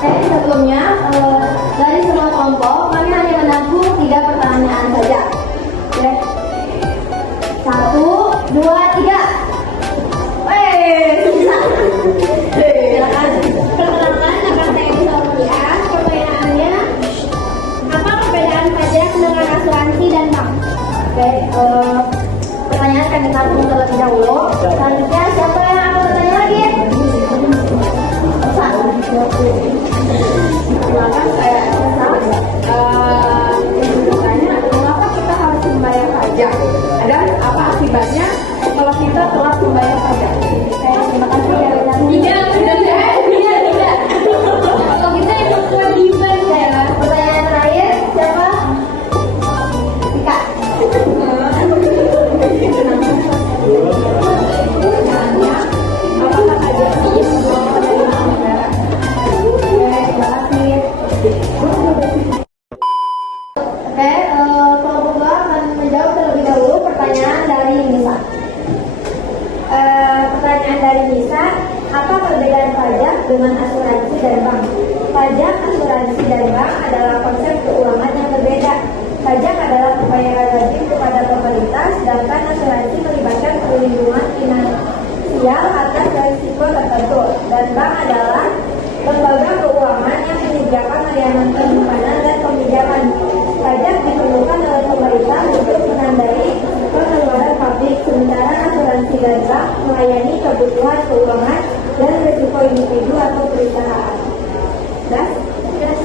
Sebelumnya, dari semua kelompok, kami hanya menampung 3 pertanyaan saja. Oke. 1, 2, 3. Silakan. Perkenalkan, nama saya Ibu. Pertanyaannya, apa perbedaan pajak dengan asuransi dan bank? Oke, pertanyaan akan ditampung terlebih dahulu. Selanjutnya, siapa yang akan bertanya lagi? Silakan, saya bertanya, mengapa kita harus membayar pajak? Dan apa akibatnya kalau kita telat membayar pajak? Terima kasih ya. Tidak. Kalau kita ikut kewajiban ya. Pertanyaan terakhir, siapa? Ika. Apakah pajak ini sebuah penerimaan negara? Terima kasih. Oke, kelompok 2 akan menjawab terlebih dahulu pertanyaan dari Nisa. Pertanyaan dari Nisa, apa perbedaan pajak dengan asuransi dan bank? Pajak, asuransi, dan bank adalah konsep keuangan yang berbeda. Pajak adalah pembayaran wajib kepada pemerintah, sedangkan asuransi melibatkan perlindungan finansial atas risiko tertentu. Dan bank adalah lembaga keuangan yang menyediakan layanan penyimpanan dan peminjaman. Pajak diperlukan oleh pemerintah untuk menandai pengeluaran publik, sementara asuransi dan bank melayani kebutuhan keuangan dan risiko individu atau perusahaan. Yes.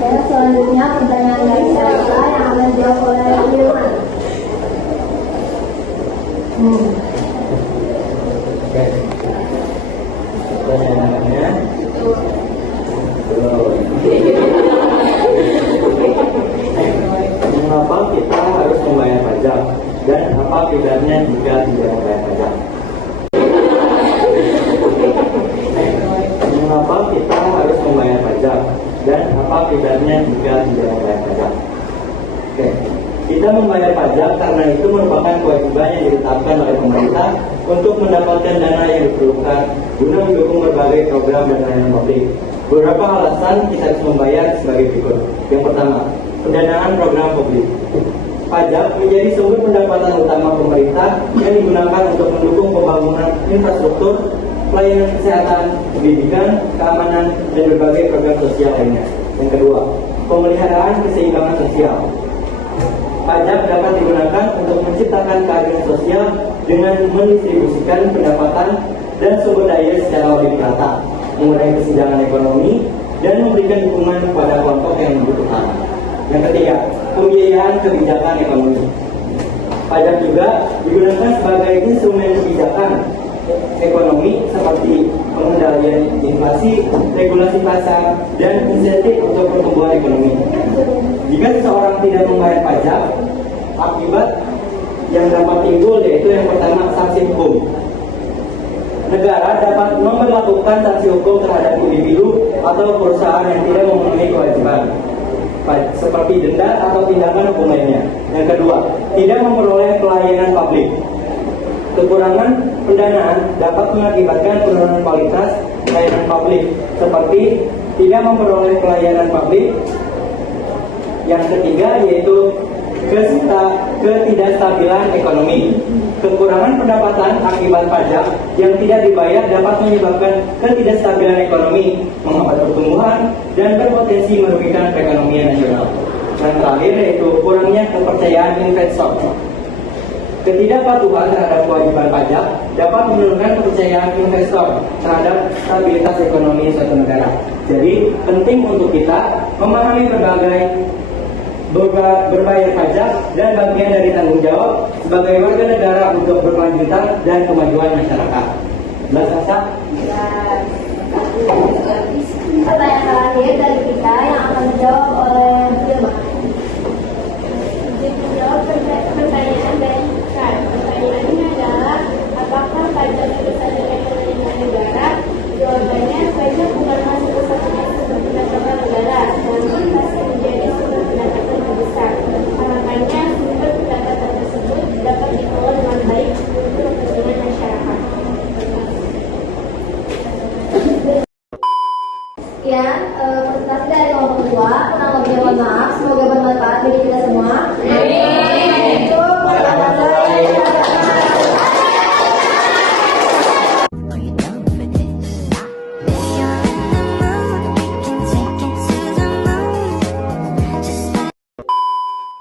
Dan selanjutnya pertanyaan dari Elsa yang akan dijawab oleh Hilman. Oke. Pertanyaannya, mengapa kita harus membayar pajak dan apa bedanya jika tidak membayar pajak? Mengapa kita harus membayar pajak dan apa bedanya jika tidak membayar pajak? Oke. Kita membayar pajak karena itu merupakan kewajiban yang ditetapkan oleh pemerintah untuk mendapatkan dana yang diperlukan guna mendukung berbagai program dan layanan publik. Beberapa alasan kita harus membayar sebagai berikut. Yang pertama, pendanaan program publik. Pajak menjadi sumber pendapatan utama pemerintah yang digunakan untuk mendukung pembangunan infrastruktur, pelayanan kesehatan, pendidikan, keamanan, dan berbagai program sosial lainnya. Yang kedua, pemeliharaan keseimbangan sosial. Pajak dapat digunakan untuk menciptakan keadilan sosial dengan mendistribusikan pendapatan dan sumber daya secara lebih merata, mengurangi kesenjangan ekonomi, dan memberikan dukungan kepada kelompok yang membutuhkan. Yang ketiga, pembiayaan kebijakan ekonomi. Pajak juga digunakan sebagai instrumen kebijakan ekonomi seperti pengendalian inflasi, regulasi pasar, dan insentif untuk pertumbuhan ekonomi. Jika seseorang tidak membayar pajak, akibat yang dapat timbul yaitu yang pertama, sanksi hukum. Negara dapat memberlakukan sanksi hukum terhadap individu atau perusahaan yang tidak memenuhi kewajiban, seperti denda atau tindakan hukum lainnya. Yang kedua, tidak memperoleh pelayanan publik. Kekurangan pendanaan dapat mengakibatkan penurunan kualitas pelayanan publik, seperti tidak memperoleh pelayanan publik. Yang ketiga yaitu ketidakstabilan ekonomi. Kekurangan pendapatan akibat pajak yang tidak dibayar dapat menyebabkan ketidakstabilan ekonomi, menghambat pertumbuhan, dan berpotensi merugikan perekonomian nasional. Yang terakhir yaitu kurangnya kepercayaan investor. Ketidakpatuhan terhadap kewajiban pajak dapat menurunkan kepercayaan investor terhadap stabilitas ekonomi suatu negara. Jadi penting untuk kita memahami berbayar pajak dan bagian dari tanggung jawab sebagai warga negara untuk berkelanjutan dan kemajuan masyarakat. Mbak Sasa. Pertanyaan terakhir dari kita yang akan dijawab oleh Hilman. Menjawab pertanyaan dari Kan. Pertanyaannya adalah, apakah pajak itu saja penerimaan negara? Jawabannya, pajak bukan masuk ke satu pendapatan negara, namun masih menjadi sumber pendapatan terbesar. Harapannya sumber pendapatan tersebut dapat dikelola dengan baik untuk kepentingan masyarakat. Sekian presentasi dari kelompok kedua. Kurang lebihnya mohon maaf. Semoga